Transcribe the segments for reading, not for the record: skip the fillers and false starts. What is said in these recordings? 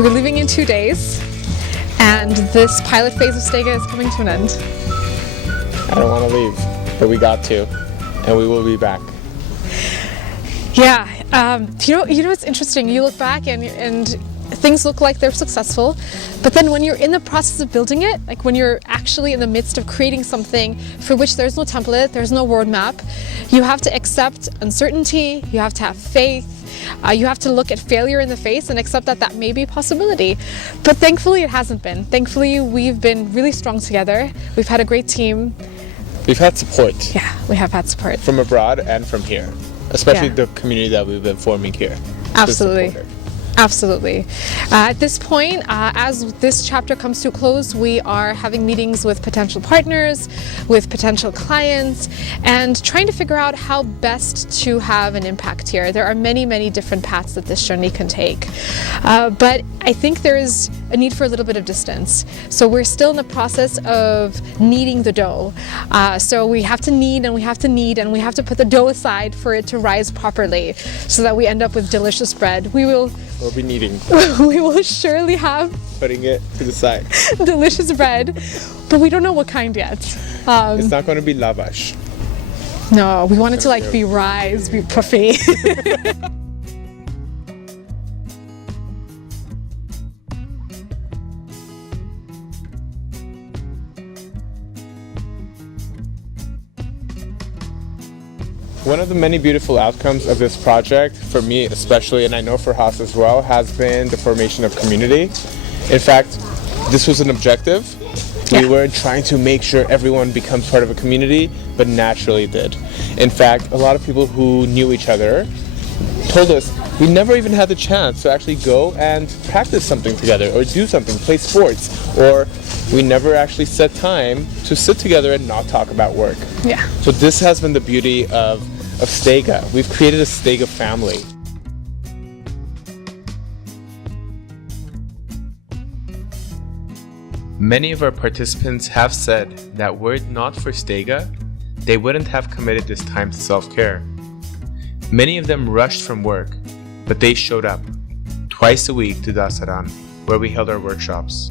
We're leaving in 2 days, and this pilot phase of Stega is coming to an end. I don't want to leave, but we got to, and we will be back. Yeah, you know, it's interesting. You look back and things look like they're successful, but then when you're in the process of building it, like when you're actually in the midst of creating something for which there's no template, there's no roadmap, you have to accept uncertainty, you have to have faith, you have to look at failure in the face and accept that that may be a possibility. But thankfully it hasn't been. Thankfully we've been really strong together. We've had a great team. We've had support. Yeah, we have had support. From abroad and from here, especially the community that we've been forming here. Absolutely. Absolutely. At this point, as this chapter comes to a close, we are having meetings with potential partners, with potential clients, and trying to figure out how best to have an impact here. There are many, many different paths that this journey can take. But I think there is a need for a little bit of distance. So we're still in the process of kneading the dough. So we have to knead and we have to knead and we have to put the dough aside for it to rise properly so that we end up with delicious bread. We'll be kneading. We will surely have putting it to the side. Delicious bread, but we don't know what kind yet. It's not going to be lavash. No, we want it to like be rise, be puffy. One of the many beautiful outcomes of this project, for me especially, and I know for Haas as well, has been the formation of community. In fact, this was an objective. We weren't trying to make sure everyone becomes part of a community, but naturally did. In fact, a lot of people who knew each other told us we never even had the chance to actually go and practice something together or do something, play sports, or we never actually set time to sit together and not talk about work. Yeah. So this has been the beauty of Stega. We've created a Stega family. Many of our participants have said that were it not for Stega, they wouldn't have committed this time to self-care. Many of them rushed from work, but they showed up twice a week to Dasaran, where we held our workshops.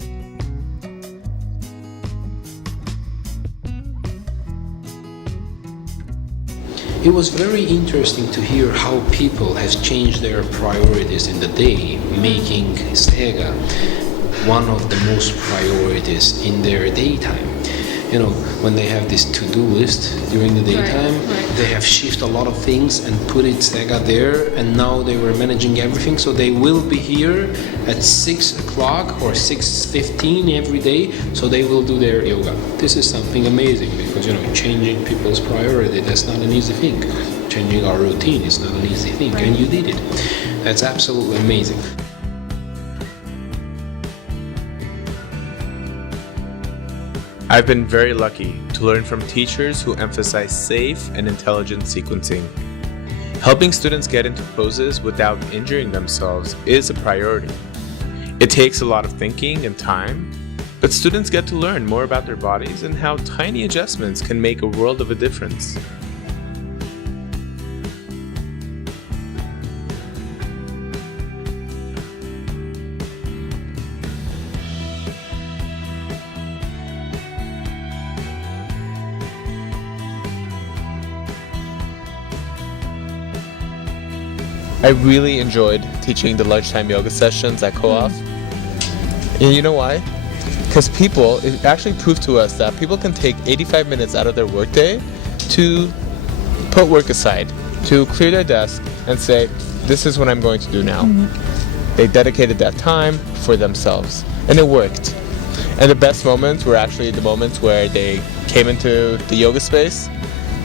It was very interesting to hear how people have changed their priorities in the day, making Stega one of the most priorities in their daytime. You know, when they have this to-do list during the daytime, they have shifted a lot of things and put it Stega there, and now they were managing everything, so they will be here at 6 o'clock or 6:15 every day, so they will do their yoga. This is something amazing because, you know, changing people's priority, that's not an easy thing. Changing our routine is not an easy thing, and you did it. That's absolutely amazing. I've been very lucky to learn from teachers who emphasize safe and intelligent sequencing. Helping students get into poses without injuring themselves is a priority. It takes a lot of thinking and time, but students get to learn more about their bodies and how tiny adjustments can make a world of a difference. I really enjoyed teaching the lunchtime yoga sessions at Co-op. And you know why? Because it actually proved to us that people can take 85 minutes out of their workday to put work aside, to clear their desk and say, this is what I'm going to do now. They dedicated that time for themselves, and it worked. And the best moments were actually the moments where they came into the yoga space.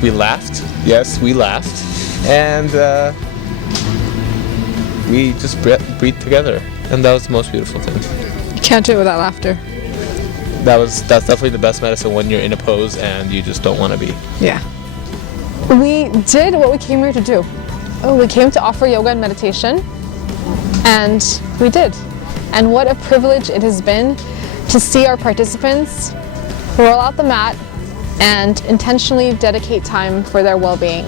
We laughed. Yes, we laughed. And we just breathed together, and that was the most beautiful thing. You can't do it without laughter. That's definitely the best medicine when you're in a pose and you just don't want to be. Yeah. We did what we came here to do. We came to offer yoga and meditation, and we did. And what a privilege it has been to see our participants roll out the mat and intentionally dedicate time for their well-being.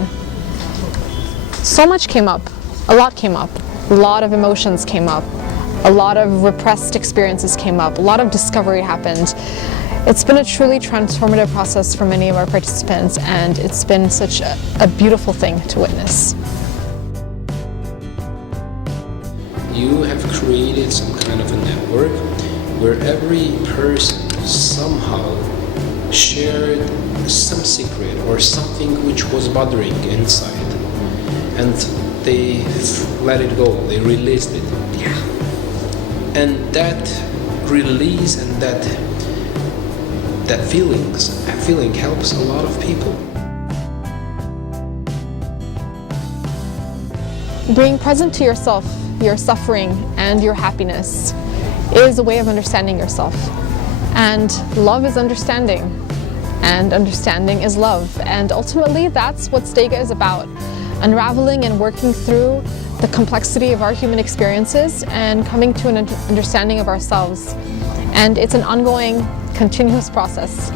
So much came up. A lot came up. A lot of emotions came up. A lot of repressed experiences came up, a lot of discovery happened. It's been a truly transformative process for many of our participants, and it's been such a beautiful thing to witness. You have created some kind of a network where every person somehow shared some secret or something which was bothering inside, and they let it go, they released it. Yeah. And that release and that feeling helps a lot of people. Being present to yourself, your suffering, and your happiness is a way of understanding yourself. And love is understanding. And understanding is love. And ultimately, that's what Stega is about. Unraveling and working through the complexity of our human experiences and coming to an understanding of ourselves. And it's an ongoing, continuous process.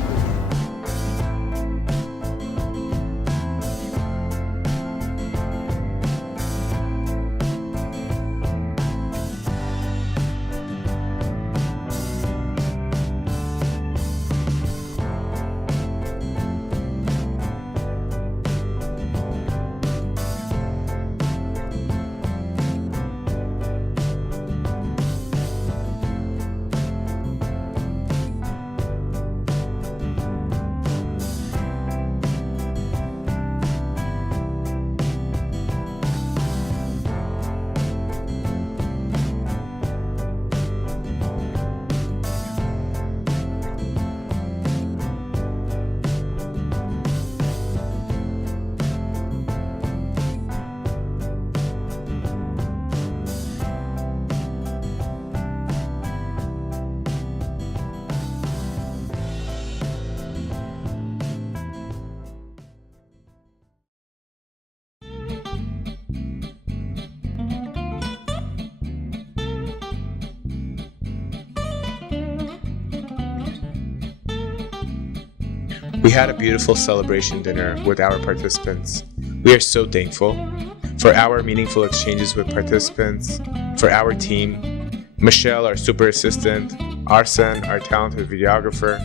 We had a beautiful celebration dinner with our participants. We are so thankful for our meaningful exchanges with participants, for our team, Michelle, our super assistant, Arsen, our talented videographer.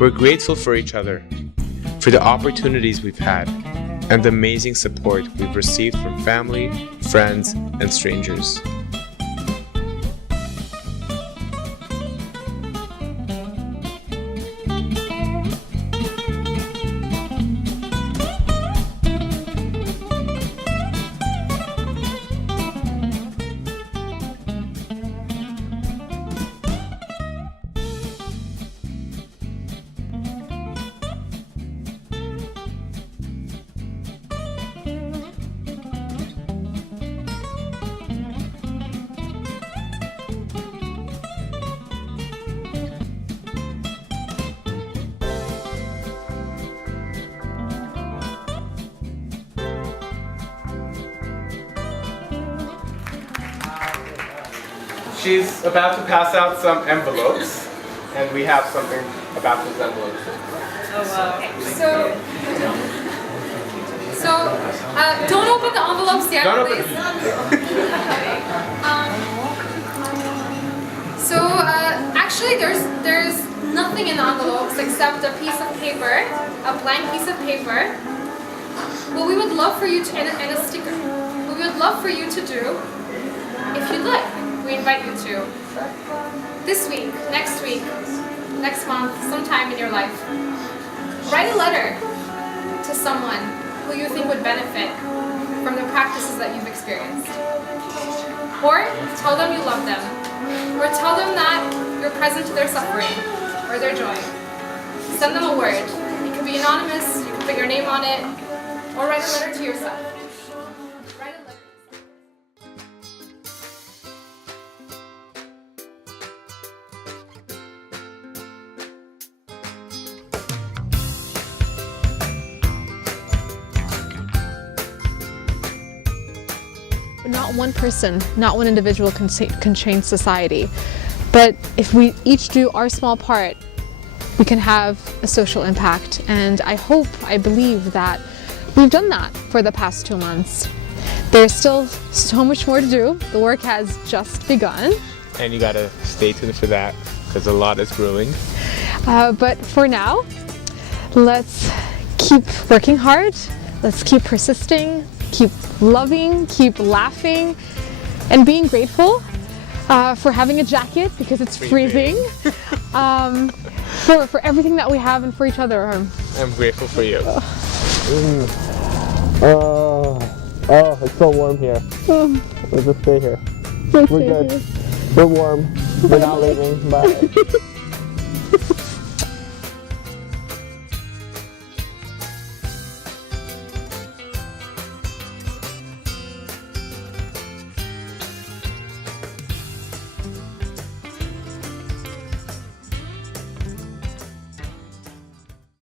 We're grateful for each other, for the opportunities we've had, and the amazing support we've received from family, friends, and strangers. She's about to pass out some envelopes, and we have something about those envelopes. Oh wow. Okay. So don't open the envelopes yet, Don't please. Actually, there's nothing in the envelopes except a piece of paper, a blank piece of paper. What we would love for you to, and a sticker. What we would love for you to do, if you'd like, we invite you to, this week, next month, sometime in your life, write a letter to someone who you think would benefit from the practices that you've experienced. Or tell them you love them. Or tell them that you're present to their suffering or their joy. Send them a word. It could be anonymous, you can put your name on it, or write a letter to yourself. Write a letter. Not one person, not one individual can change society. But if we each do our small part, we can have a social impact. And I believe that we've done that for the past 2 months. There's still so much more to do. The work has just begun. and you gotta stay tuned for that because a lot is brewing. But for now, let's keep working hard. Let's keep persisting, keep loving, keep laughing, and being grateful for having a jacket because it's freezing. For everything that we have and for each other. I'm grateful for you. Oh, it's so warm here. Let's just stay here. We're good. We're warm. We're not leaving. Bye.